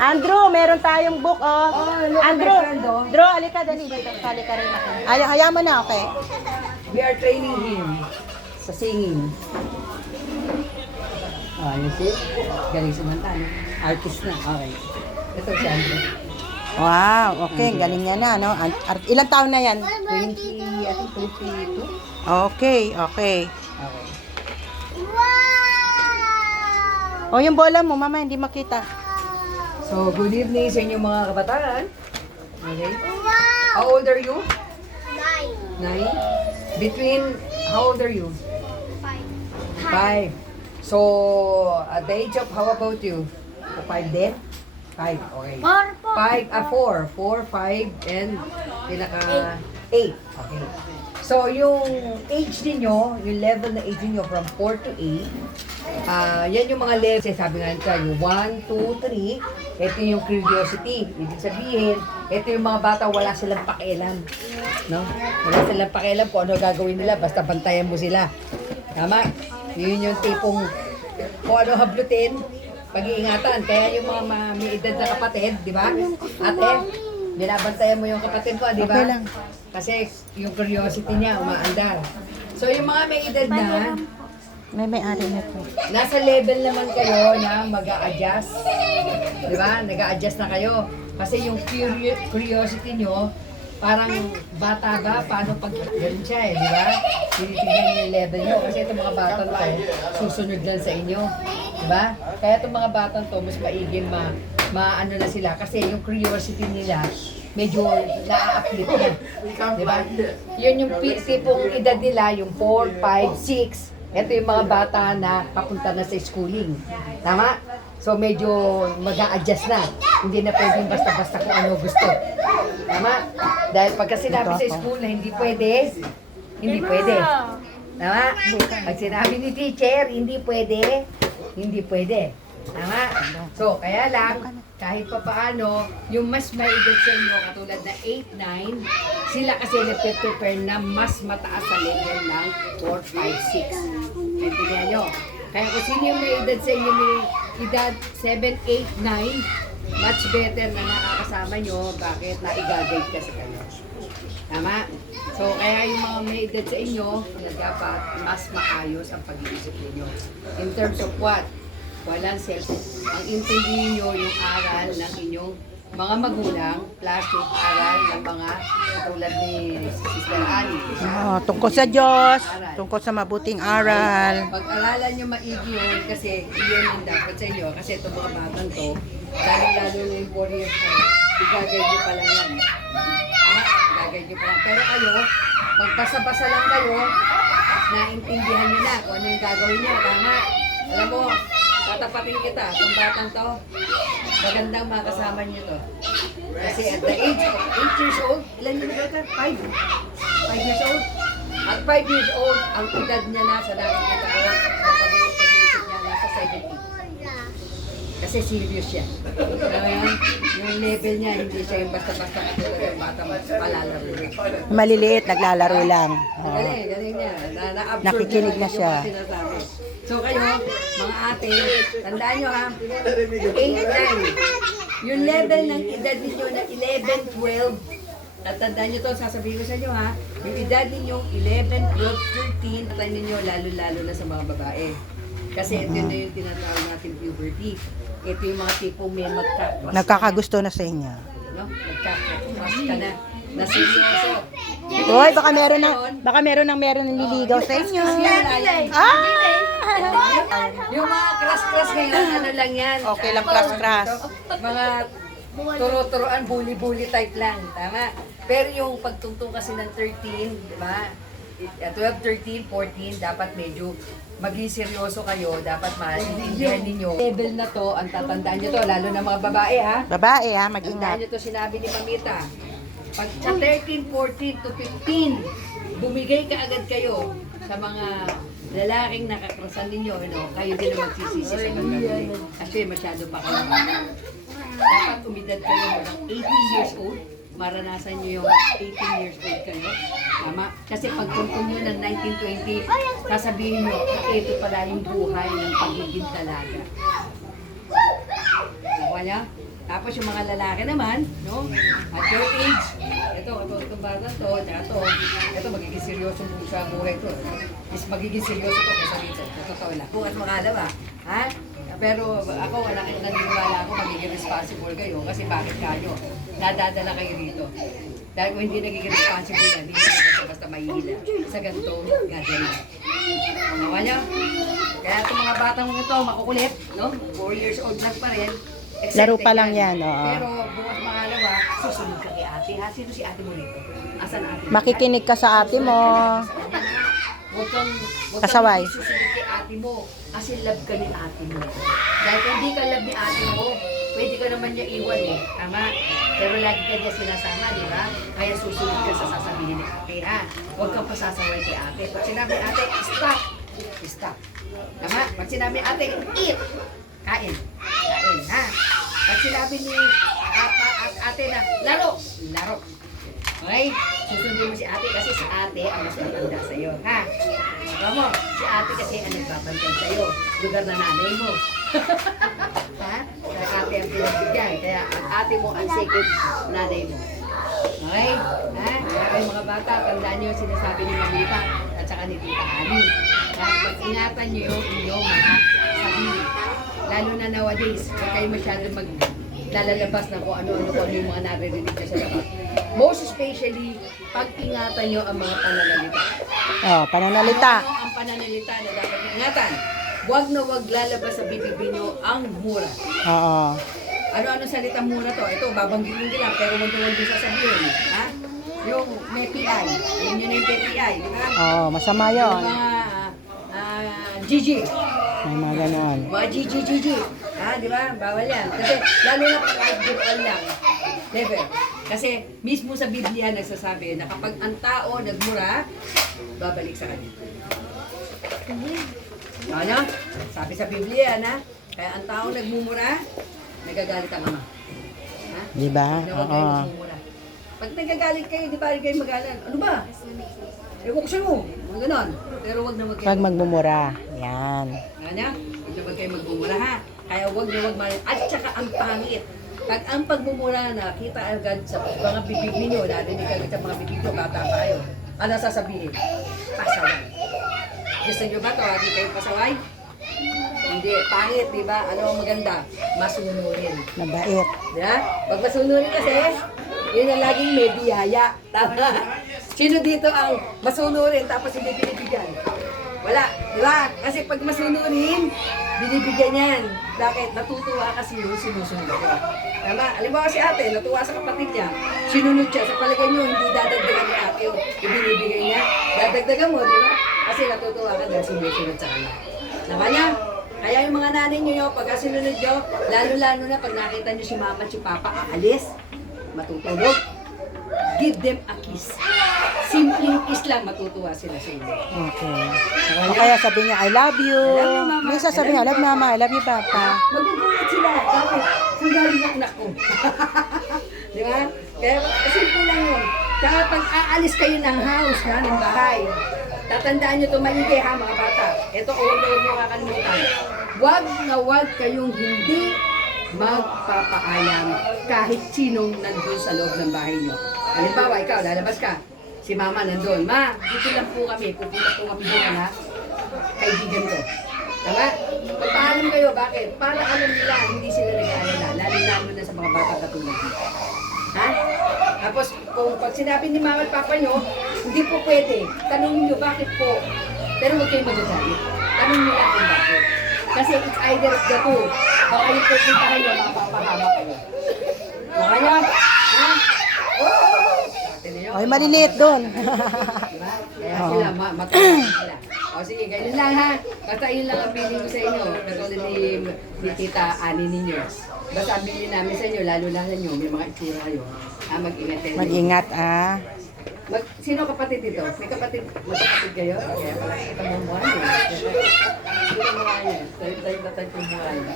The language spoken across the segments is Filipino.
Andrew, meron tayong book, oh. look, Andrew, my friend, oh. Drew, alika, dali. Dito, sali ka rin ako. Hayaan mo na, okay? We are training him sa singing. You see? Galing sumanta, no? Artist na. Okay. Ito si Andrew. Wow, okay. Galing niya na, no? Ilang taon na yan? 20, I think 22. Okay, okay. Okay. O, yung bola mo, mama, hindi makita. So, good evening sa inyong mga kabataan. Okay. How old are you? 9. Between, how old are you? 5. So, at the age of, how about you? 5 din? 5, okay. 4, 5, and pinaka 8. Okay. So, yung age ninyo, yung level na age ninyo from 4 to 8, yan yung mga level. Sabi nga nito, yung 1, 2, 3, ito yung curiosity. Ibig sabihin, ito yung mga bata, wala silang pakialam. No? Wala silang pakialam kung ano gagawin nila, basta bantayan mo sila. Tama? Yun yung tipong kung ano hablutin, pag-iingatan. Kaya yung mga may edad na kapatid, di ba? Ate, binabantayan mo yung kapatid ko, di ba? Okay lang. Kasi yung curiosity niya umaandar. So yung mga may edad na, May-ari na po. nasa level naman kayo na mag-a-adjust. Di ba? Nag-a-adjust na kayo. Kasi yung curiosity nyo, parang bata ba? Paano pag ganun siya eh, di ba? Tinitignan nyo yung level nyo. Kasi itong mga batang to, susunod lang sa inyo. Di ba? Kaya itong mga batang to, mas maiging maano na sila. Kasi yung curiosity nila, medyo na-uplift na. Di ba? Yun yung tipong edad nila, yung 4, 5, 6. Ito yung mga bata na papunta na sa schooling. Tama? So medyo mag-a-adjust na. Hindi na pwedeng basta-basta kung ano gusto. Tama? Dahil pagka sinabi sa school na hindi pwede, hindi pwede. Tama? Pag sinabi ni teacher, hindi pwede, hindi pwede. Tama? So, kaya lang, kahit pa paano, yung mas may edad sa inyo, katulad na 8, 9, sila kasi nagpe-prepare na mas mataas sa level ng 4, 5, 6. Naintindihan nyo? Kaya kung sino yung may edad sa inyo, may edad 7, 8, 9, much better na nakakasama nyo, bakit na-i-guide ka sa kanyo. Tama? So, kaya yung mga may edad sa inyo, dapat mas maayos ang pag-iisip ninyo. In terms of what? Walang self. Ang intindihin nyo yung aral ng inyong mga magulang plus yung aral ng mga tulad ni Sister Annie. Tungkol sa Diyos, tungkol sa mabuting aral. Pag-aralan nyo maigi yun kasi yun yung dapat sa inyo. Kasi itong mga batang to, lalo na yung 4 years old, igagay nyo pa lang yan. Igagay nyo pa lang. Pero kayo, magbasa-basa lang kayo, naintindihan nyo na kung ano yung gagawin nyo. Tama? Alam mo, tatapatin kita, itong batang to, magandang makasama niyo to. Kasi at the age of 8 years old, ilan yun ba? 5? 5 years old? At 5 years old, ang edad niya na sa nakikita ko, ang pag-iisip niya nasa 7, 8. Kasi serious siya. Alam mo yun? Yung level niya, hindi siya yung basta-basta yung bata palalaro. Maliliit, naglalaro lang. Galing niya. Na-absorb Nakikinig na siya. yung mga sinasabi. So kayo, mga ate, tandaan nyo ha, 8, 9, yung level ng edad ninyo na 11, 12, at tandaan nyo to, sasabihin ko sa inyo ha, yung edad ninyong 11, 12, 13, tandaan ninyo lalo-lalo na sa mga babae. Kasi ito na yung tinatawag natin puberty. Ito yung mga tipong may magka-crush. Nagkakagusto na sa inyo. No? Magka-crush ka na. Na seryoso. Hoy, baka meron ng nililigaw sa inyo. Yung mga crush-crush ngayon, ano lang yan. Okay lang, crush-crush. Mga turo-turoan, bully-bully type lang. Tama? Pero yung pagtungtong kasi ng 13, di ba? 12, 13, 14, dapat medyo maging seryoso kayo. Dapat maintindihan ninyo. Level na to, ang tatandaan nyo to, lalo na mga babae ha. Babae ha, Tandaan mag-ingat. nyo to, sinabi ni Mamita. Pag sa 13, 14 to 15, bumigay ka agad kayo sa mga lalaking nakakrasan ninyo, kayo din ang magsisisi sa pagkakali. Kasi masyado pa kayo. Dapat umidad kayo hanggang 18 years old. Maranasan nyo yung 18 years old kayo. Tama? Kasi pagtuntun nyo ng 1920, sasabihin nyo, ito pala yung buhay ng pagiging dalaga. Nakuha niya? Tapos yung mga lalaki naman, no? At your age, itong bata to, tsaka ito magiging seryoso sa buhay to. Is magiging seryoso to kasi dito. Totoo lang. Kung at makalawa, ha? Pero ako, naniniwala ako magiging responsible kayo kasi bakit kayo? Nadadala kayo rito. Dahil kung hindi nagiging responsible yan, hindi nyo basta mahihila sa ganito gathering. Nawa nyo? Kaya itong mga batang ito, makukulit, no? 4 years old lang pa rin. Laro pa lang yan, oo. Pero bukas makalawa, susunod ka kay ate, ha? Sino si ate mo rito? Asan ate mo? Makikinig ka sa ate mo. Huwag kang Kasaway. susunod kay ate mo kasi love ka ni ate mo. Dahil kung hindi ka love ni ate mo, pwede ka naman niya iwan eh. Tama? Pero lagi ka niya sinasama, di ba? Kaya susunod ka sa sasabihin ni ate, ha? Huwag kang pasasaway kay ate. Pag sinabi ni ate, stop! Stop. Tama? Pag sinabi ni ate, eat! Kain. Kain, ha? Pag sinabi ni ate na, laro! Laro. Okay? Susundin mo si ate kasi si ate ang mas matanda sa'yo, ha? Saka mo, si ate kasi ang nagbabantay sa'yo. Lugar na nanay mo. Ha? Kaya ate ang pinagbigyan. Kaya ang ate mo ang second nanay mo. Okay? Ha? Kaya kayo mga bata, tandaan niyo yung sinasabi ni Mamita at saka ni Tita Ani. Pag-ingatan niyo yung inyong mga sarili. Lalo na nowadays, huwag kayo masyadong lalabas na kung ano-ano yung mga naririnig ka sa labas. Most especially, pag-ingatan nyo ang mga pananalita. Oh, pananalita. Ano ang pananalita na dapat ingatan? Huwag na huwag lalabas sa bibig nyo ang mura. Oo. Ano-ano salita mura to? Ito, babanggitin nila, pero huwag na huwag nyo sasabihin. Ha? Yung may PI. Yun yun yung PI, di ba? Oo, masama Yung yun. mga Gigi. May mga ganon. Mga Gigi. Ha, di ba? Bawal yan. Kasi lalo na pag good lang. Never. Kasi mismo sa Biblia nagsasabi na kapag ang tao nagmura, babalik sa kanya. Ano? Sabi sa Biblia na, kaya ang tao nagmumura, nagagalit ang ama. Ha? Di ba? Huwag kayo Oo. magmumura. Pag nagagalit kayo, di ba kayo magalan? Ano ba? Ewan ko sa'yo. Mga ganon. Pero wag na wag kayo. Pag magmumura. Yan. Ano? Huwag na wag kayo magmumura ha. Kaya wag na wag malit. At saka ang pangit. Pag ang pagmumura na kita agad sa mga bibig ninyo, narinig agad sa mga bibig nyo, bata pa kayo. Ano sasabihin? Pasaway. Gusto nyo ba tawagin kayo pasaway? Hindi. Pangit, di ba? Ano ang maganda? Masunurin. Mabait. Di ba? Pag masunurin kasi, yun ang laging may biyaya. Tama. Sino dito ang masunurin tapos hindi binibigyan? Wala, di ba? Kasi pag masunurin, binibigyan yan. Bakit? Natutuwa kasi yung sinusunod ko. Tama? Alam si ate, natuwa sa kapatid niya. Sinunod siya. Sa palagay niyo, hindi dadagdagan ni ate yung ibinibigay niya. Dadagdagan mo, di ba? Kasi natutuwa ka dahil sinusunod sa kanya. Tama niya? Kaya yung mga nanay niyo, pagka sinunod niyo, lalo-lalo na pag nakita niyo si mama at si papa aalis, matutulog, give them a kiss. Simpleng kiss lang, matutuwa sila sa inyo. Okay. O kaya sabi niya, I love you. I love you, Mama. Minsan sabi niya, I love mama, I love you, papa. Magugulat sila. Bakit? Saan galing ang anak ko? Di ba? Kaya simple lang yun. Kaya pag aalis kayo ng house, ng bahay, tatandaan nyo ito maigi ha mga bata. Ito, huwag na huwag nyo kakalimutan. Huwag na huwag kayong hindi magpapaalam kahit sinong nandun sa loob ng bahay nyo. Halimbawa, ikaw, lalabas ka. Si mama nandun. Ma, dito lang po kami. Pupunta po kami dito na kaibigan ko. Tama? Pagpaalam kayo, bakit? Para alam nila, hindi sila nag-aalala. Lalo-lalo na sa mga bata katulad dito. Ha? Tapos, kung pag sinabi ni mama at papa nyo, hindi po pwede. Tanungin nyo, bakit po? Pero huwag kayong magagalit. Tanungin nyo lang kung bakit. Kasi it's either of the two. Baka yung pupuntahan nyo, mapapahamak kayo. Baka nyo? Ha? Oh! Ay, maliliit doon. Diba? Kaya sila, matulog sila. O sige, ganyan lang ha. Basta yun lang ang feeling ko sa inyo. Katulad ni Tita Ani ninyo. Basta ang feeling namin sa inyo, lalo lang sa inyo, may mga itsura kayo. Mag-ingat kayo. Mag-ingat, ah. Sino kapatid dito? May kapatid, magkapatid kayo? Kaya pala kita mo mukha niyo. Kita mo mukha niyo. Tayo yung mukha niyo.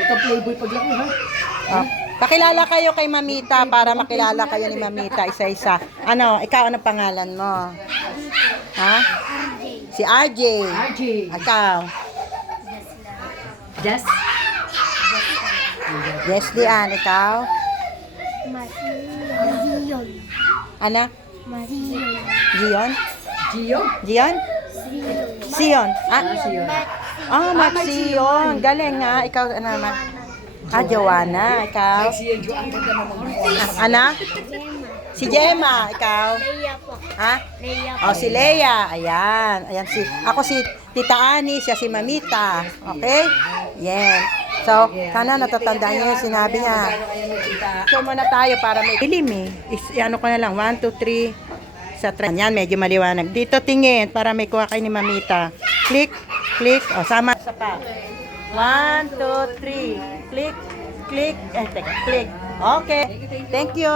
Ito playboy paglaki ha. Oh. Pakilala kayo kay Mamita para makilala kayo ni Mamita isa-isa. Ano, ikaw ano pangalan mo? Ha? Si RJ. RJ. Ikaw. Just? Yes, Dian. Ikaw? Marion. Ana? Marion. Gion? Gio? Gion? Sion. Ah, Sion. Maxion. Galing nga. Ikaw, ano naman? Joanna. Ikaw? Sion, Jo, ang ganda ng mga buwan. Ana? Si Gemma. Ikaw? Leia po. Ha? Leia po. Oh, si Leia. Ayan. Ayan ako si Tita Ani, siya si Mamita. Okay? Yan. So, sana natatandaan niyo yung sinabi niya. Magkano kaya nakita? So, muna tayo para may ilim eh. Ano ko na lang, 1, 2, 3. Sa trend. Yan, medyo maliwanag. Dito tingin para may kuha kayo ni Mamita. Click, click. O, sama. Isa pa. 1, 2, 3. Click, click. Teka, click. Okay. Thank you.